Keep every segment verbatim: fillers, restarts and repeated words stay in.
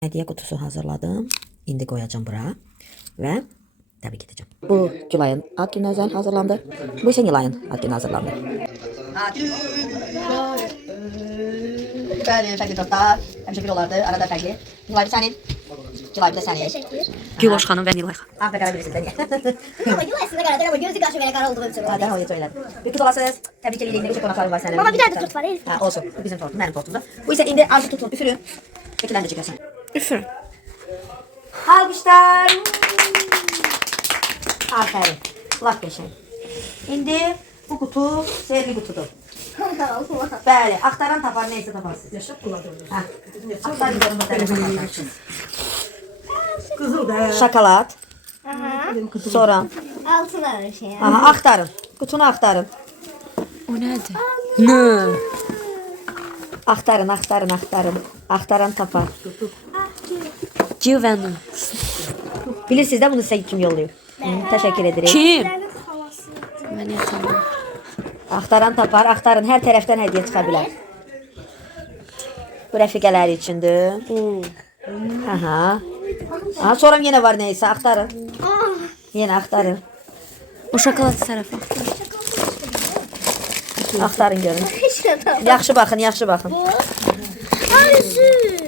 Hediye kutusu hazırladım. İndi koyacağım buraya. Ve tebrik edeceğim. Bu Gülay'ın ad günü özel hazırlandı. Bu ise Nilay'ın ad günü hazırlandı. Bəli, fərqli tortlar. Həmişə bir olardı, arada fərqli. Nilay bir sənin. Gülay bir də sənin. Güloş xanım və Nilay xanım. Ah, bəqərə bilirsiniz də niyə? Ama Gül aslında qaradır ama gözü qaşı belə qara olduğu üçün. Ha, dərhal söylədim. Bir tut olasınız. Təbrik edirik. Necə qonaqlarım var sənin. Baba, bir dənə də tort var, Elif. Ha, olsun. Bu bizim tortum, mənim tortumdur. Bu isə indi arzu tutun, üfürün. Şəkildən də çəkərsən. Üfürün. Alqışlar. Afərin. Lap qəşəng. İndi bu kutu sehirli kutudur. Bəli, axtaran tapar, neysə taparsınız. Yaşab quladır. Hə. Axtarın görün bu tərəfə taparsınız. Qızıl da. Şokolad. Sonra. Altına bir şey. Aha, axtarın. Qutunu axtarın. O nədir? Nə? Axtarın, axtarın, axtarın. Axtaran tapar. Güvənin. Bilirsiniz də bunu sizə kim yollayıb. Hı, təşəkkür edirik. Kim? Mən yatamam. Axtaran tapar, axtarın. Hər tərəfdən hədiyyə çıxa bilər. Bu rəfiqələri üçündür. Aha. Aha, sonra yenə var neysə, axtarın. Yenə axtarın. O şokolad tərəfə axtar. Axtarın görün. Hiç de tamam. Yaxşı baxın, yaxşı baxın. Ay süt.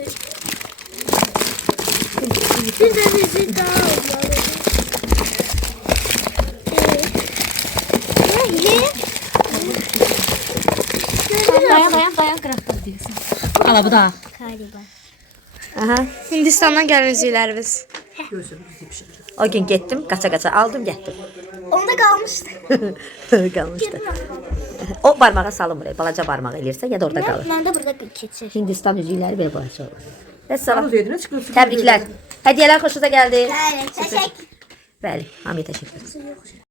Bir de bizi daha olmalı. Dayan, dayan, dayan, qıraqdan deyirsən. Ala bu da. Galiba. Aha. Hindistandan gələn üzüklərimiz. O gün getdim, qaça-qaça aldım, getdim. Onda kalmıştı. Qalmışdı. O barmağa salınmır, balaca barmaq eləyirsə, ya da orada qalır. Ben de burada bir keçir. Hindistan üzükləri belə balaca olur. Vəssalam. Təbriklər. Hədiyyələr xoşunuza gəldi. Evet, teşekkür. Bəli, hamıya təşəkkür.